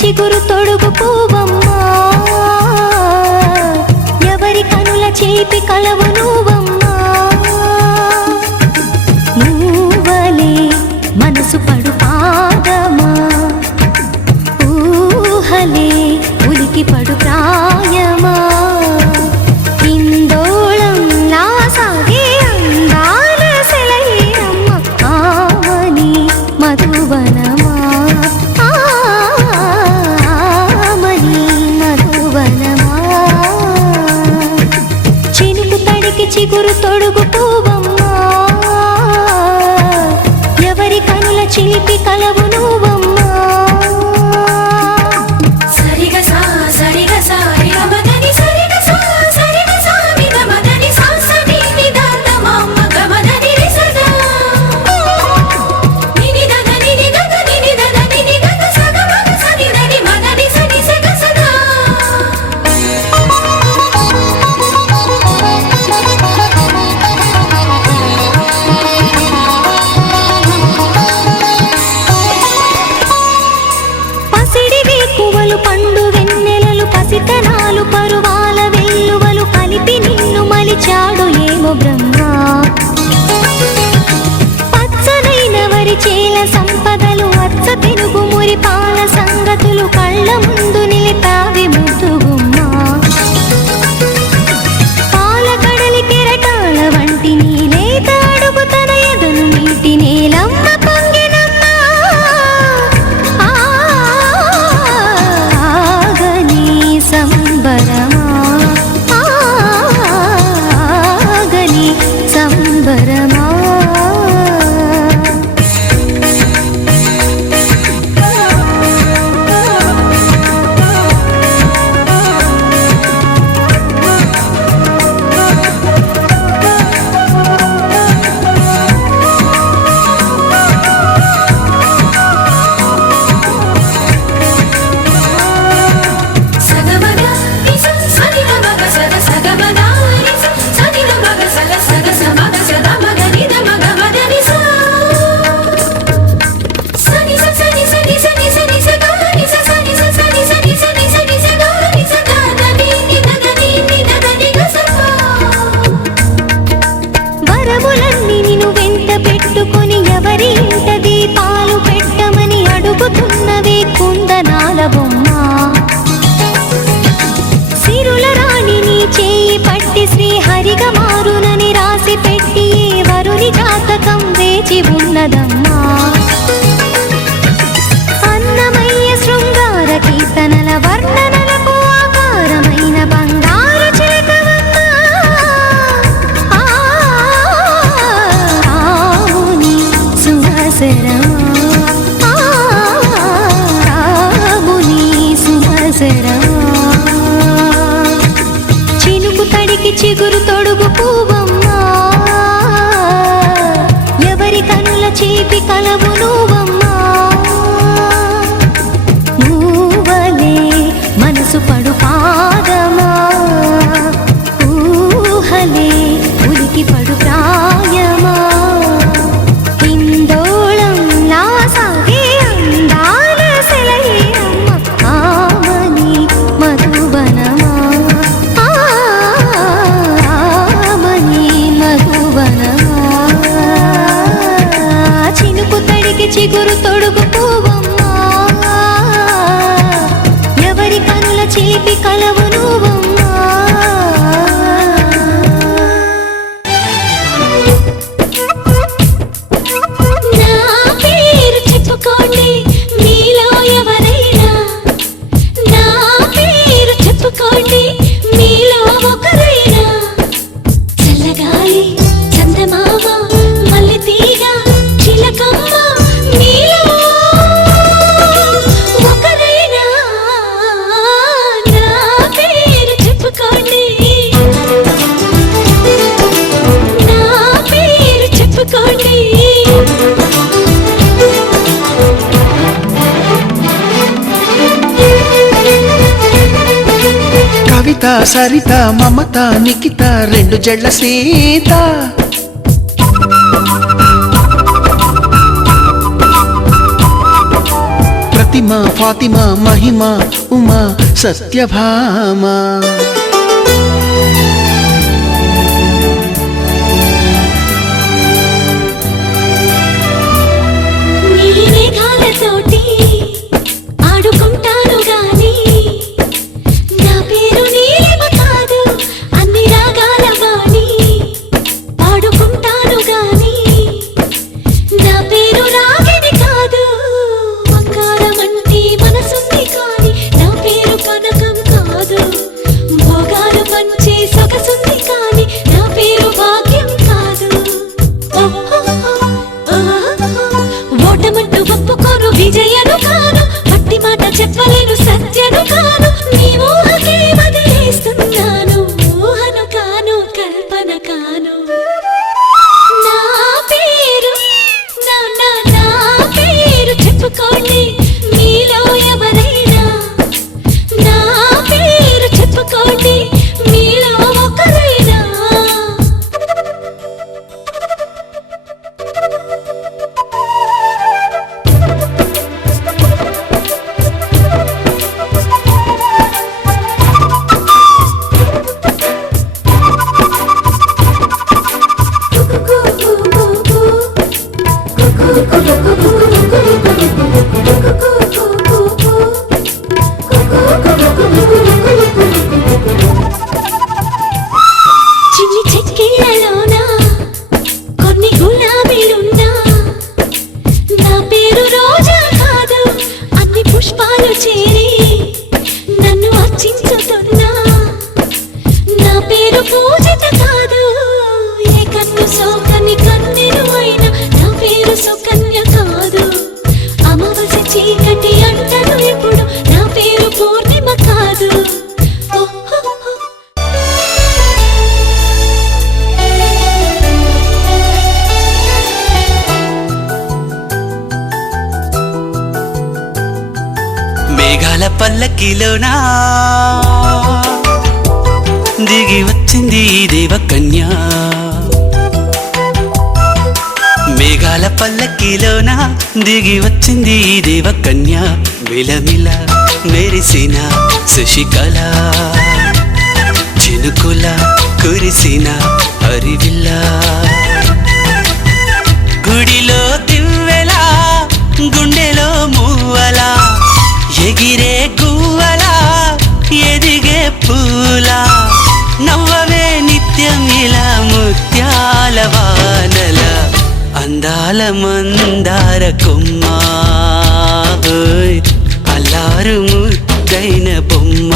చిగురు తొడుగు పూవమ్మా, ఎవరి కనుల చేపి కలవు నువ్వమ్మా. నువ్వలే మనసు పడు పాదమా, ఊహలే ఉలికి పడు ప్రాయమా. ఇందోళం నా సాగే అందాల సెలయేరమ్మ, ఆమని మధువనమా, చిగురు తొడుగు పూవమ్మా, ఎవరి కనుల చిలిపి కలవు నువ్వమ్మా. సరిగ సా సరిగ సా మదని సరిగ సా సరిగ సా మిద మదని సా సని నిదాత మమ్మ గమదని రిసదా నిని దద నిని దద నిని దద నిని దద సగ మగ సని దని మదని సని సగ సదా. పండు వెన్నెలలు పసితనాలు పరువాల వెల్లువలు కలిపి నిన్ను మలిచాడు ఏమో బ్రహ్మ. పచ్చనైన వరి చేల సంపదలు అచ్చ తెనుగు మురి పాల సంగతులు కళ్ళ ముందు నిలిపావి ముద్దుగుమ్మా. పాల కడలి కెరటాల వంటి నీలేత అడుగు తన ఎదను నీటి నేలమ్మ పొంగినమ్మా. సంబరమా ఆగని సంబరమా. సరిత మమత నిఖిత రెండు జడ్ల సీత ప్రతిమ ఫాతిమా మహిమ ఉమా సత్యభామ మేఘాలతోటి ఆడుకుంటాను గాని నా పేరు నీలిమ కాదు అన్ని రాగాల వాణి పాడుకుంటాను గాని నా పేరు రాగిణి కాదు బంగారం అంటే మనసుంది కానీ నా పేరు కనకం కాదు భోగాలు పంచే సొగసుంది కానీ నా పేరు భాగ్యం కాదు ఓటమంటూ ఒప్పుకోను విజయను కాను మట్టి మాట చెప్పలేను సత్యను కాను నీ ఊహకే వదిలేస్తున్నాను ఊహను కాను కల్పన కాను నా పేరు నా పేరు చెప్పుకోండి మీలో ఎవరైనా నా పేరు చెప్పుకోండి మీలో ఒకరైనా చిన్ని చెక్కిళ్ళలోనా కొన్ని గులాబీలున్నా నా పేరు రోజా కాదు అన్ని పుష్పాలు చేరి నన్ను అర్చించుతున్నా నా పేరు పూజిత కాదు ఏ కన్ను సోకని కన్నెరు అయినా నా పేరు సుకన్య కాదు అమావాస్య చీకటి అంటను ఇప్పుడు నా పేరు పూర్ణిమ కాదు మేఘాల పల్లకిలోనా దిగి వచ్చింది దేవకన్య మేఘాల పల్లకిలోన దిగి వచ్చింది దేవకన్య మిలమిల మెరిసిన శశికళ చినుకుల కురిసిన హరివిల్ల గుడిలో దివ్వెలా గుండెలో మూవలా ఎగిరే గువ్వలా ఎదిగే పూలా నవ్వవే నిత్యం ఇలా ముత్యాల వానల అందాల మందార కొమ్మ అల్లారు ముద్దైన బొమ్మ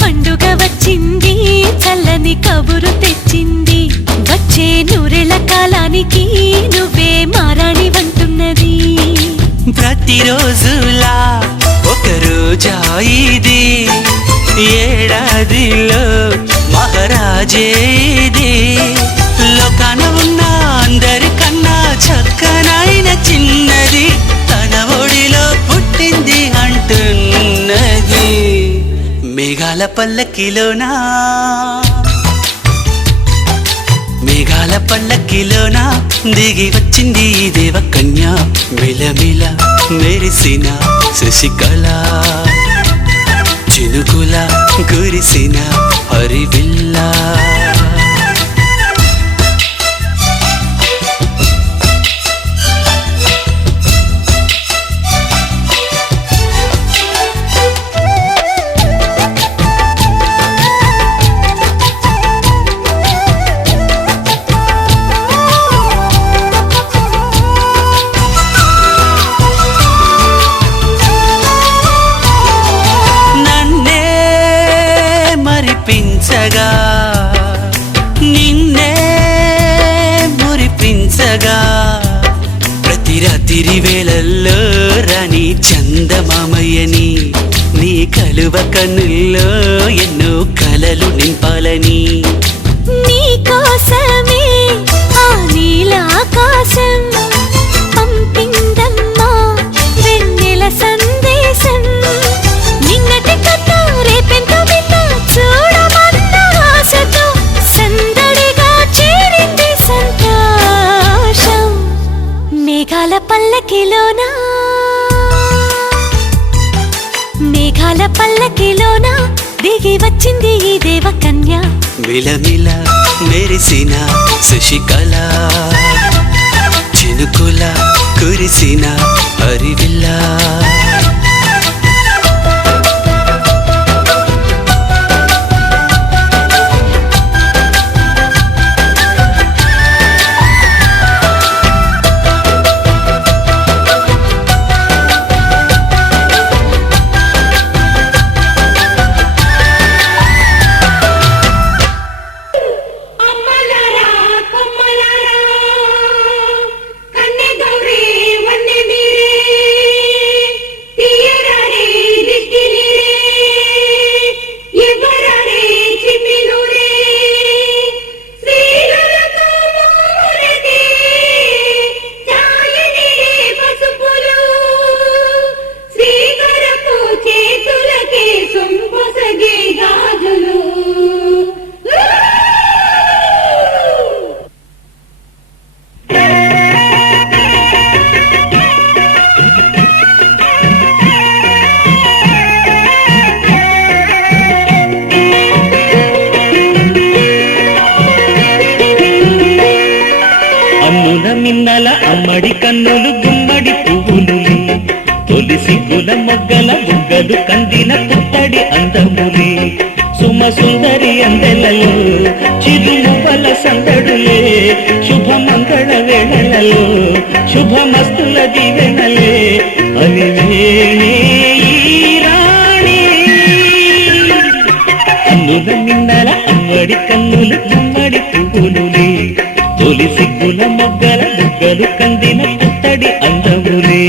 పండుగ వచ్చింది చల్లని కబురు తెచ్చింది వచ్చే నూరెల కాలానికి నువ్వే మారాణి వంటున్నది ప్రతిరోజులా ఒక రోజా ఇది ఏడాదిలో మహారాజే ఇది లోకాన ఉన్న అందరికన్నా చక్కనైన చిన్నది తన ఒడిలో పుట్టింది అంటున్నది మేఘాల పల్లకిలోనా మేఘాల పల్లకిలోన దిగి వచ్చింది దేవకన్య మిలమిల మెరిసిన శశికళ చినుకుల కురిసిన హరివిల్ల మురిపించగా నిన్నే మురిపించగా ప్రతి రాత్రి వేళల్లో రాణి చందమామయ్యని నీ కలువ కన్నుల్లో ఎన్నో కలలు నింపాలని నీ కోసమే ఆ నీలాకాశం పంపిందమ్మా వెన్నెల సందేశం నిన్నటి కథ రేపెంత వింత చూడమన్న ఆశతో సందడిగా చేరింది సంతోషం మేఘాల పల్లకిలోనా మేఘాల పల్లకిలోన దిగి వచ్చింది ఈ దేవకన్య మిలమిల మెరిసిన శశికళ చినుకుల కురిసిన హరివిల్లా మిన్నల అమ్మడి కన్నులు గుమ్మడి పువ్వులులే తొలి సిగ్గుల మొగ్గల బుగ్గలు కందిన పుట్టడి అందములే సుమ సుందరి అందెలలో చిరుమువ్వల సందడులే శుభమంగళ వేళలలో శుభమస్తుల దీవెనలే అలివేణే ఈ రాణి అన్నుల మిన్నల అమ్మడి కన్నులు గుమ్మడి పువ్వులులే తొలి సిగ్గుల మొగ్గల బుగ్గలు కందిన పుట్టడి అందములే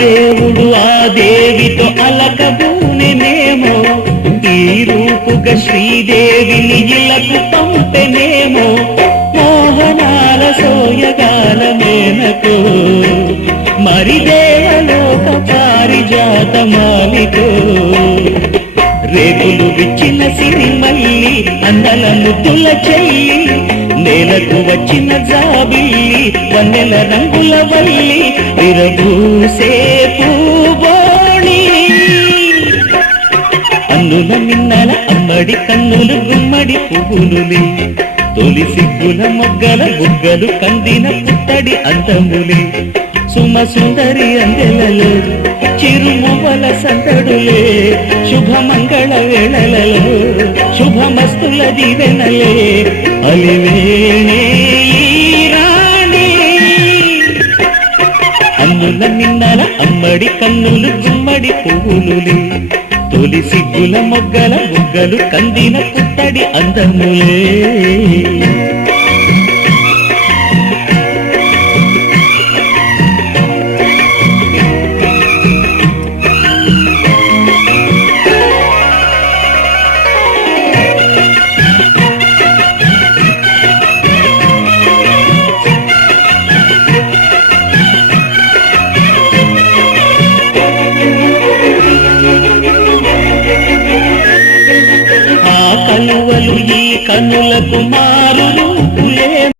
దేవుడు ఆ దేవితో అలకబూనెనేమో ఈ రూపుగా శ్రీదేవిని ఇలకు పంపెనేమో మోహనాల సోయగాల మేనకు మరి దేవలోక పారిజాత మాలికో రేపులు విచ్చిన సిరిమల్లి అందల ముద్దుల చెల్లి నేలకు వచ్చిన జాబిల్లి వన్నెల రంగుల వల్లి విరబూసే పూబోణి అన్నుల మిన్నల అమ్మడి కన్నులు గుమ్మడి పువ్వులులే తొలి సిగ్గుల మొగ్గల బుగ్గలు కందిన పుట్టడి అందములే సుమ సుందరి అందెలలో చిరుమువ్వల సందడులే శుభమంగళ వేళలలో శుభమస్తుల దీవెనలే అలివేణే ఈ రాణి అన్నుల మిన్నల అమ్మడి కన్నులు గుమ్మడి పువ్వులులే తొలి సిగ్గుల మొగ్గల బుగ్గలు కందిన పుట్టడి అందములే కనులకు మారులు